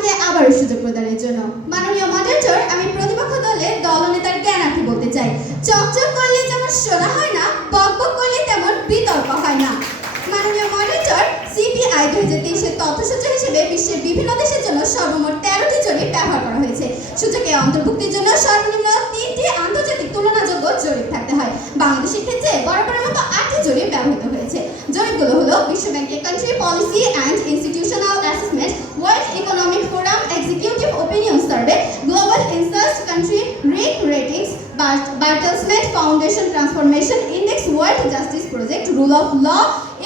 আমাকে আবার সুযোগ প্রদানের জন্য। মাননীয় মডারেটর, আমি প্রতিপক্ষ দলের দলনেতার জ্ঞানার্থে বলতে চাই, চকচক করলে যেমন শোনা হয় না, বকবক করলে তেমন বিতর্ক হয় না। মাননীয় মডারেটর, সিপিআই 2023-এর তথ্যসূত্র হিসেবে বিশ্বের বিভিন্ন দেশের জন্য সর্বমোট 13টি জরিপ ব্যবহার করা হয়েছে। সূচকে অন্তর্ভুক্তির জন্য সর্বনিম্ন 3টি আন্তর্জাতিক তুলনাযোগ্য জরিপ থাকতে হয়। বাংলাদেশের ক্ষেত্রে বরাবরের মতো 8টি জরিপ ব্যবহৃত হয়েছে। জরিপগুলো হলো বিশ্ব ব্যাংকের country policy and institutional assessment, world economic forum executive opinion survey, global insight country risk ratings, Bertelsmann foundation transformation index, world justice project, rule of law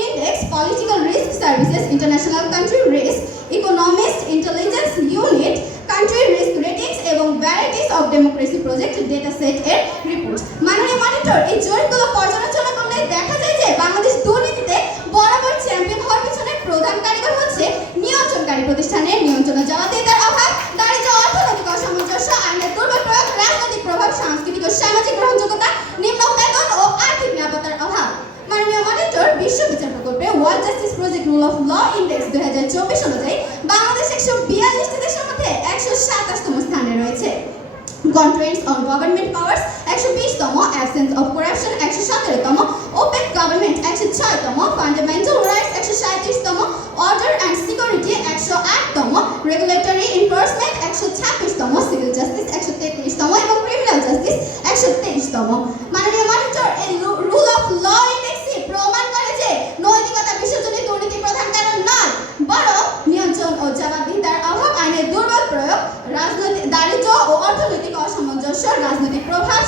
index, political risk services international country risk, economist intelligence unit country risk ratings এবং varieties of democracy project data set এর report. মাননীয় monitor, এই জরিপগুলো পর্যালোচনা করলে দেখা যায় যে বাংলাদেশ দুর্নীতিতে বরাবর চ্যাম্পিয়ন হওয়ার পিছনে প্রধান কারিগর হচ্ছে নিয়ন্ত্রণকারী প্রতিষ্ঠানের নিয়ন্ত্রণ ও জবাবদিহিতার অভাব, দারিদ্র, অর্থনৈতিক অসামঞ্জস্য, আইনের দুর্বল প্রয়োগ, রাজনৈতিক প্রভাব, সাংস্কৃতিক ও সামাজিক গ্রহণযোগ্যতা, নিম্ন বেতন ও আর্থিক নিরাপত্তার অভাব। মাননীয় মনিটর, বিশ্ব বিচার প্রকল্পে world justice project rule of law index 2024 অনুযায়ী বাংলাদেশ 142টি দেশের মধ্যে 127তম স্থানে রয়েছে। কন্ট্রেন্টস অন গভর্নমেন্ট পাওয়ার্স 120তম, অ্যাবসেন্স অফ করাপশন 117তম, ওপেক গভর্নমেন্ট 106তম, ফান্ডামেন্টাল রাইটস 137তম, অর্ডার অ্যান্ড সিকিউরিটি 108তম, রেগুলেটরি এনফোর্সমেন্ট 126তম, সিভিল জাস্টিস 133তম এবং ক্রিমিনাল জাস্টিস 123তম। মাননীয় মনিটর, এই রুল অফ ল ইন্ডেক্সই প্রমাণ করে যে নৈতিকতা বিশ্বজনীন দুর্নীতির প্রধান কারণ নয়, বরং নিয়ন্ত্রণ ও জবাবদিহিতার অভাব, আইনের দুর্বল প্রয়োগ, রাজনৈতিক দারিদ্র ও অর্থনৈতিক অসামঞ্জস্য, রাজনৈতিক প্রভাব,